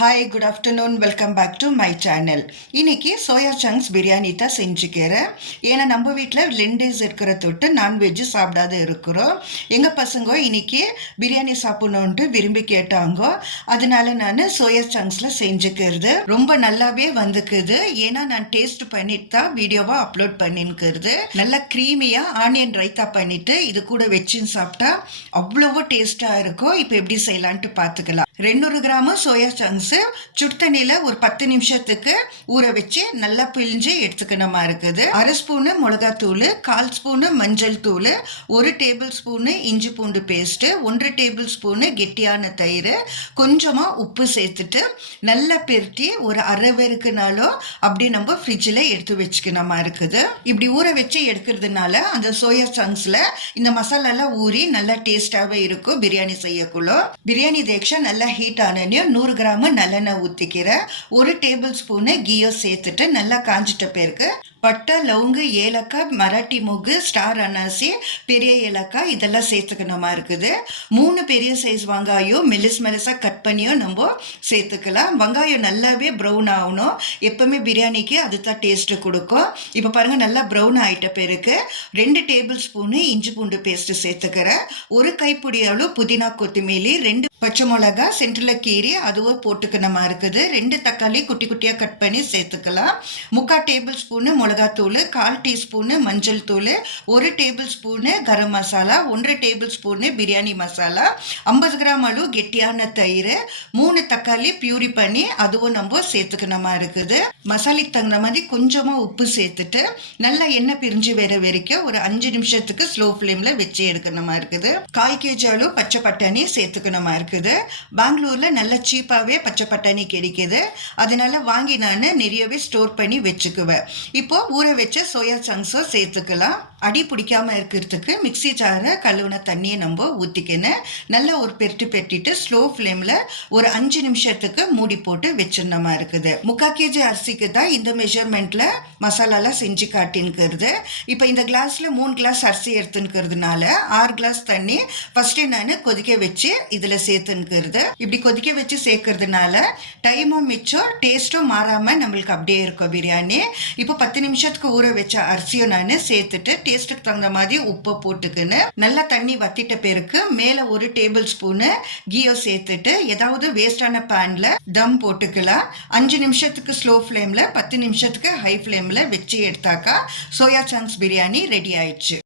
Hi, good afternoon. Welcome back to my channel. இன்னைக்கு soya chunks biryani தான் செஞ்சுக்கிறேன். ஏன்னா நம்ம வீட்டில் 2 days இருக்கிற தொட்டு நான்வெஜ்ஜு சாப்பிடாத இருக்கிறோம். எங்கள் பசங்க இன்னைக்கு பிரியாணி சாப்பிடணுன்ட்டு விரும்பி கேட்டாங்க. அதனால நான் சோயா சங்க்ஸில் செஞ்சுக்கிறது ரொம்ப நல்லாவே வந்துக்குது. ஏன்னா நான் டேஸ்ட் பண்ணிட்டு தான் வீடியோவாக அப்லோட் பண்ணிருக்கிறது. நல்லா க்ரீமியாக ஆனியன் ரைத்தா பண்ணிட்டு இது கூட வச்சுன்னு சாப்பிட்டா அவ்வளவோ டேஸ்டாக இருக்கும். இப்போ எப்படி செய்யலான்ட்டு பார்த்துக்கலாம். 200 கிராம் சோயா சங்க்ஸு சுடுதண்ணியில் ஒரு 10 நிமிஷத்துக்கு ஊற வச்சு நல்லா பிழிஞ்சு எடுத்துக்கணுமா இருக்குது. 1/2 ஸ்பூனு மிளகாத்தூள், 1/4 ஸ்பூனு மஞ்சள் தூள், 1 டேபிள் ஸ்பூனு இஞ்சி பூண்டு பேஸ்ட்டு, 1 டேபிள் ஸ்பூனு கெட்டியான தயிர், கொஞ்சமாக உப்பு சேர்த்துட்டு நல்லா பெருட்டி ஒரு அரை வேறுக்குனாலும் அப்படி நம்ம ஃப்ரிட்ஜில் எடுத்து வச்சுக்கணுமா இருக்குது. இப்படி ஊற வச்சு எடுக்கிறதுனால அந்த சோயா சங்க்ஸில் இந்த மசாலாலாம் ஊறி நல்லா டேஸ்டாகவே இருக்கும். பிரியாணி செய்யக்குள்ள பிரியாணி தேக்ஷா நல்லா ஹீட் ஆனனையும் 100 கிராம் நல்லெண்ணெய் ஊற்றிக்கிறேன். 1 டேபிள் ஸ்பூனு கீயோ சேர்த்துட்டு நல்லா காஞ்சிட்ட பிறகு பட்டை, லவங்கு, ஏலக்காய், மராட்டி மூக்கு, ஸ்டார் அனாசி, பெரிய ஏலக்காய் இதெல்லாம் சேர்த்துக்கணுமா இருக்குது. 3 பெரிய சைஸ் வெங்காயம் மெலிசாக கட் பண்ணியும் நம்ம சேர்த்துக்கலாம். வெங்காயம் நல்லாவே ப்ரௌன் ஆகணும். எப்பவுமே பிரியாணிக்கு அதுதான் டேஸ்ட்டு கொடுக்கும். இப்போ பாருங்கள், நல்லா ப்ரௌன் ஆகிட்ட பிறகு 2 டேபிள் ஸ்பூனு இஞ்சி பூண்டு பேஸ்ட்டு சேர்த்துக்கிறேன். 1 கைப்பிடி அளவு புதினா கொத்தமல்லி, 2 பச்சை மிளகா சென்டரில் கீரி அதுவும் போட்டுக்கணுமா இருக்குது. 2 தக்காளி குட்டி குட்டியாக கட் பண்ணி சேர்த்துக்கலாம். 3/4 டேபிள் ஸ்பூனு மிளகாத்தூள், 1/4 டீஸ்பூனு மஞ்சள் தூள், 1 tablespoon garam masala, 1 tablespoon biryani masala, 50 gram அளவு கெட்டியான தயிர், 3 தக்காளி பியூரி பண்ணி அதுவும் நம்ம சேர்த்துக்கணுமா இருக்குது. மசாலைக்கு தகுந்த மாதிரி கொஞ்சமாக உப்பு சேர்த்துட்டு நல்லா எண்ணெய் பிரிஞ்சு வர வரைக்கும் ஒரு 5 நிமிஷத்துக்கு ஸ்லோ ஃப்ளேமில் வச்சு எடுக்கணுமா இருக்குது. 1/4 kg அளவு பச்சை பட்டாணி சேர்த்துக்கணுமா இருக்குது. பெங்களூரில் நல்ல சீப்பாகவே பச்சை பட்டாணி கிடைக்குது. அதனால வாங்கி நான் நிறையவே ஸ்டோர் பண்ணி வச்சுக்குவேன். இப்போ ஊற வச்ச சோயா சங்க்ஸும் சேர்த்துக்கலாம். அடி பிடிக்காமல் இருக்கிறதுக்கு மிக்சி ஜாரை கழுவுன தண்ணியை நம்ம ஊற்றிக்கணும். நல்லா ஒரு பெருட்டிட்டு ஸ்லோ ஃப்ளேமில் ஒரு 5 நிமிஷத்துக்கு மூடி போட்டு வச்சிருந்தமா இருக்குது. 3/4 kg அரிசிக்கு தான் இந்த மெஷர்மெண்ட்டில் மசாலாலாம் செஞ்சு காட்டின்னுக்கிறது. இப்போ இந்த கிளாஸில் 3 கிளாஸ் அரிசி எடுத்துன்னுக்கிறதுனால 6 கிளாஸ் தண்ணி ஃபஸ்ட்டு நான் கொதிக்க வச்சு இதில் சேர்த்துன்னுக்கிறது. இப்படி கொதிக்க வச்சு சேர்க்கறதுனால டைமும் மிச்சம், டேஸ்ட்டும் மாறாமல் நம்மளுக்கு அப்படியே இருக்கும் பிரியாணி. இப்போ 10 நிமிஷத்துக்கு ஊற வச்ச அரிசியும் நான் சேர்த்துட்டு டேஸ்ட்டுக்கு தகுந்த மாதிரி உப்பை போட்டுக்குன்னு நல்லா தண்ணி வத்திட்ட பிறகு மேலே 1 டேபிள் ஸ்பூனு கீயோ சேர்த்துட்டு ஏதாவது வேஸ்டான பேனில் தம் போட்டுக்கலாம். 5 நிமிஷத்துக்கு ஸ்லோ ஃப்ளேமில், 10 நிமிஷத்துக்கு ஹை ஃப்ளேமில் வச்சு எடுத்தாக்கா சோயா சங்க்ஸ் பிரியாணி ரெடி ஆயிடுச்சு.